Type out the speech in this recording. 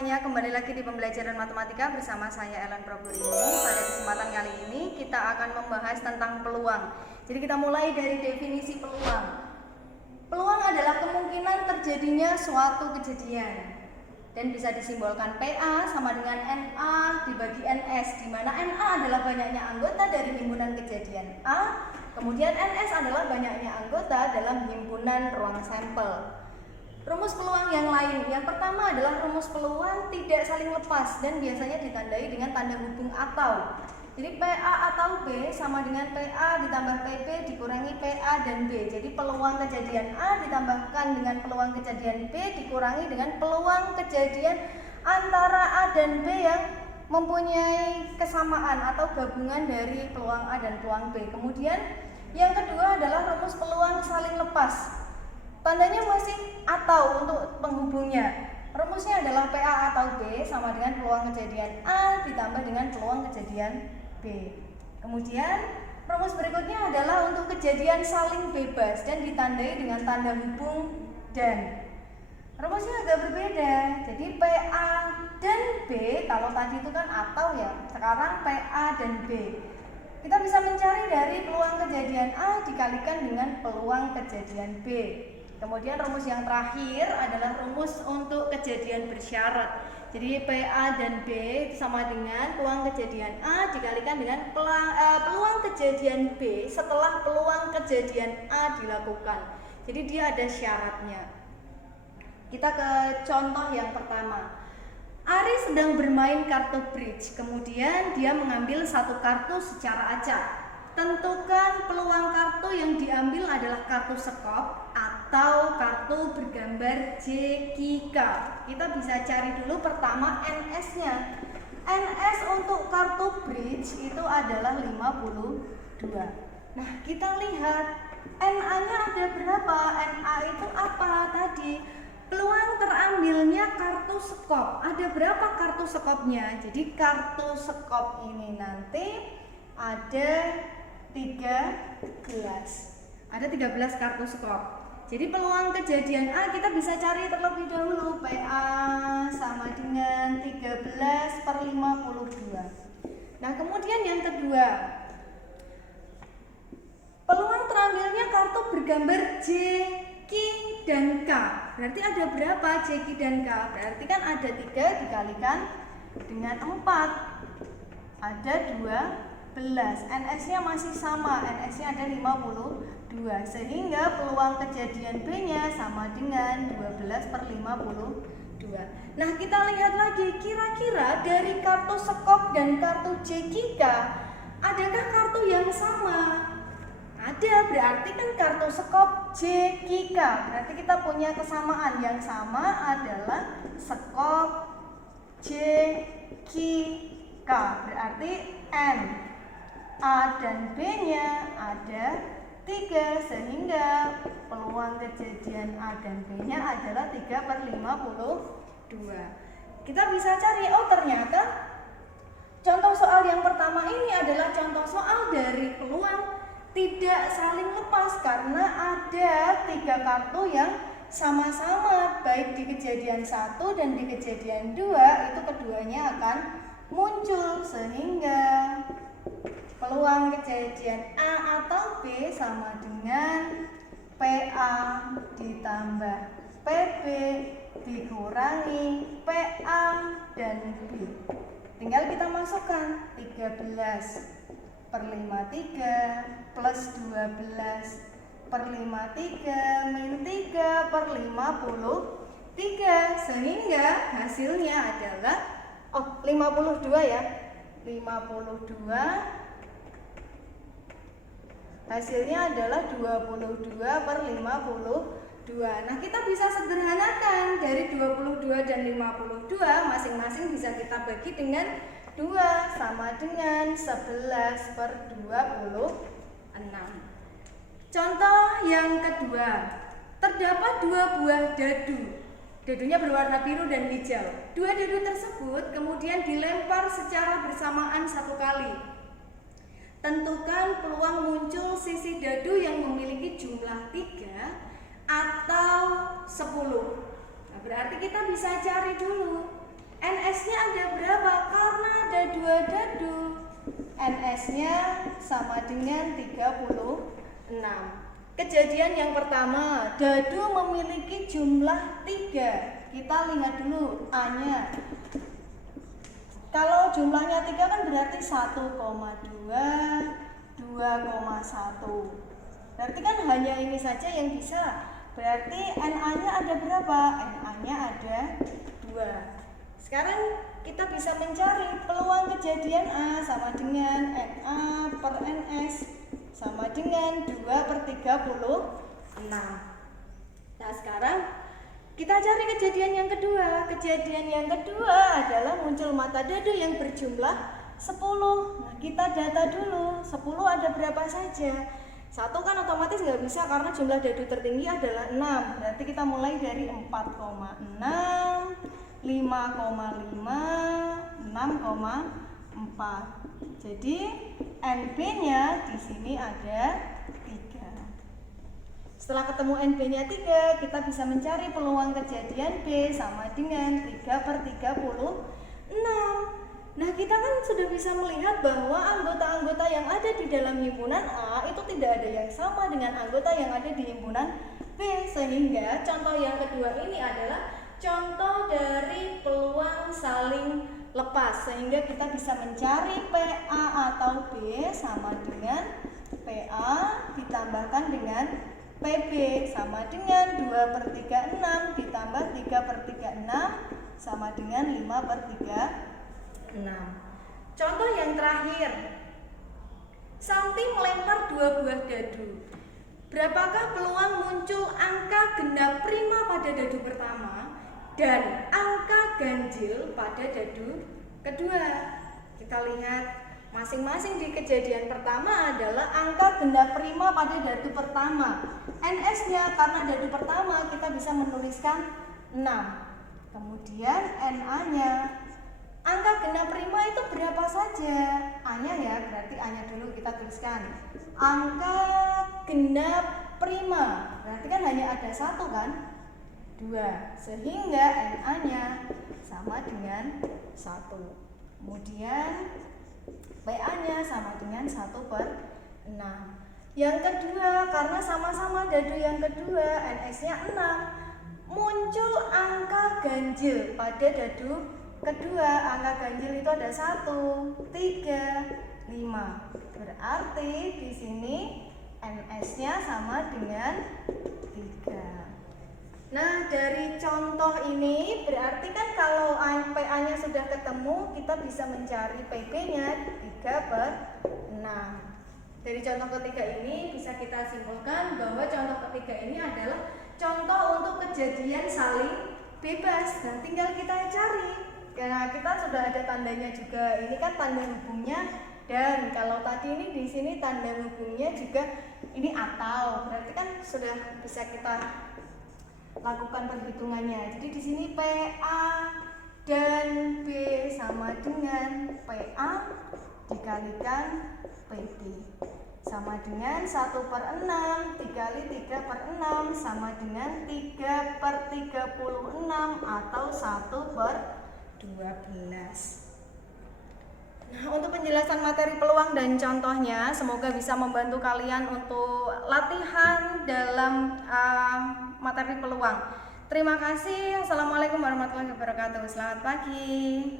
semuanya, kembali lagi di pembelajaran matematika bersama saya Ellen Proburini. Pada kesempatan kali ini kita akan membahas tentang peluang. Jadi kita mulai dari definisi peluang. Peluang adalah kemungkinan terjadinya suatu kejadian dan bisa disimbolkan PA sama dengan NA dibagi NS, di mana NA adalah banyaknya anggota dari himpunan kejadian A, kemudian NS adalah banyaknya anggota dalam himpunan ruang sampel. Rumus peluang yang lain, yang pertama adalah rumus peluang tidak saling lepas dan biasanya ditandai dengan tanda hubung atau. Jadi PA atau B sama dengan PA ditambah PB dikurangi PA dan B. Jadi peluang kejadian A ditambahkan dengan peluang kejadian B dikurangi dengan peluang kejadian antara A dan B yang mempunyai kesamaan atau gabungan dari peluang A dan peluang B. Kemudian yang kedua adalah rumus peluang saling lepas. Tandanya masih atau untuk penghubungnya. Rumusnya adalah PA atau B sama dengan peluang kejadian A ditambah dengan peluang kejadian B. Kemudian rumus berikutnya adalah untuk kejadian saling bebas dan ditandai dengan tanda hubung dan. Rumusnya agak berbeda. Jadi PA dan B, kalau tadi itu kan atau ya, sekarang PA dan B. Kita bisa mencari dari peluang kejadian A dikalikan dengan peluang kejadian B. Kemudian rumus yang terakhir adalah rumus untuk kejadian bersyarat. Jadi PA dan B sama dengan peluang kejadian A dikalikan dengan peluang kejadian B setelah peluang kejadian A dilakukan. Jadi dia ada syaratnya. Kita ke contoh yang pertama. Ari sedang bermain kartu bridge, kemudian dia mengambil satu kartu secara acak. Tentukan peluang kartu yang diambil adalah kartu sekop atau kartu bergambar JKK. Kita bisa cari dulu pertama NS-nya. NS untuk kartu bridge itu adalah 52. Nah, kita lihat NA-nya ada berapa? NA itu apa tadi? Peluang terambilnya kartu sekop. Ada berapa kartu sekopnya? Jadi kartu sekop ini nanti ada 13. Ada 13 kartu skop. Jadi peluang kejadian A kita bisa cari terlebih dahulu. PA sama dengan 13/52. Nah, kemudian yang kedua, peluang terambilnya kartu bergambar J, Q, dan K. Berarti ada berapa J, Q, dan K? Berarti kan ada 3 dikalikan dengan 4. Ada 12. NS-nya masih sama, NS-nya ada 52. Sehingga peluang kejadian B-nya sama dengan 12/52. Nah, kita lihat lagi, kira-kira dari kartu sekop dan kartu JKK, adakah kartu yang sama? Ada, berarti kan kartu sekop JKK. Berarti kita punya kesamaan, yang sama adalah sekop JKK. Berarti N, A dan B-nya ada 3, sehingga peluang kejadian A dan B-nya adalah 3/52. Kita bisa cari, oh ternyata contoh soal yang pertama ini adalah contoh soal dari peluang tidak saling lepas karena ada 3 kartu yang sama-sama, baik di kejadian 1 dan di kejadian 2 itu keduanya akan muncul, sehingga peluang kejadian A atau B sama dengan PA ditambah PB dikurangi PA dan B. Tinggal kita masukkan 13/53 plus 12/53 min 3/53, sehingga hasilnya adalah 52 ya. 52 hasilnya adalah 22/52. Nah, kita bisa sederhanakan dari 22 dan 52 masing-masing bisa kita bagi dengan 2 sama dengan 11/26. Contoh yang kedua, terdapat 2 buah dadu. Dadunya berwarna biru dan hijau. 2 dadu tersebut kemudian dilempar secara bersamaan 1 kali. Tentukan peluang muncul sisi dadu yang memiliki jumlah 3 atau 10. Nah, berarti kita bisa cari dulu NS-nya ada berapa? Karena ada 2 dadu. NS-nya sama dengan 36. Kejadian yang pertama, dadu memiliki jumlah 3. Kita lihat dulu A-nya. Kalau jumlahnya 3 kan berarti 1,2, 2,1. Berarti kan hanya ini saja yang bisa. Berarti NA-nya ada berapa? NA-nya ada 2. Sekarang kita bisa mencari peluang kejadian A sama dengan NA per NS sama dengan 2/36. Nah sekarang kita cari kejadian yang kedua. Kejadian yang kedua adalah muncul mata dadu yang berjumlah 10. Nah kita data dulu, 10 ada berapa saja. 1 kan otomatis nggak bisa karena jumlah dadu tertinggi adalah 6. Berarti kita mulai dari 4,6, 5,5, 6,4. Jadi NB-nya di sini ada 3. Setelah ketemu NB-nya 3, kita bisa mencari peluang kejadian B sama dengan 3/36. Nah, kita kan sudah bisa melihat bahwa anggota-anggota yang ada di dalam himpunan A itu tidak ada yang sama dengan anggota yang ada di himpunan B. Sehingga contoh yang kedua ini adalah contoh dari peluang saling lepas. Sehingga kita bisa mencari PA atau B sama dengan PA ditambahkan dengan PB sama dengan 2/36 ditambah 3/36 sama dengan 5/36. Contoh yang terakhir, Santi melempar 2 buah dadu. Berapakah peluang muncul angka genap prima pada dadu pertama dan angka ganjil pada dadu kedua? Kita lihat masing-masing di kejadian pertama adalah angka genap prima pada dadu pertama. NS-nya karena dadu pertama kita bisa menuliskan 6. Kemudian NA-nya. Angka genap prima itu berapa saja? A-nya ya, berarti A-nya dulu kita tuliskan. Angka genap prima, berarti kan hanya ada 1 kan? 2, sehingga NA-nya sama dengan 1. Kemudian PA-nya sama dengan 1/6. Yang kedua, karena sama-sama dadu yang kedua, NS-nya 6, muncul angka ganjil pada dadu kedua. Angka ganjil itu ada 1, 3, 5. Berarti di sini NS-nya sama dengan 3. Nah, dari contoh ini berarti kan kalau PA-nya sudah ketemu, kita bisa mencari PB-nya 3/6. Dari contoh ketiga ini bisa kita simpulkan bahwa contoh ketiga ini adalah contoh untuk kejadian saling bebas. Dan tinggal kita cari. Karena kita sudah ada tandanya juga. Ini kan tanda hubungnya, dan kalau tadi ini di sini tanda hubungnya juga ini atau. Berarti kan sudah bisa kita lakukan perhitungannya. Jadi di sini PA dan B sama dengan PA dikalikan PB sama dengan 1/6 dikali 3/6 sama dengan 3/36 atau 1/12. Nah, untuk penjelasan materi peluang dan contohnya, semoga bisa membantu kalian untuk latihan dalam materi peluang. Terima kasih. Assalamualaikum warahmatullahi wabarakatuh. Selamat pagi.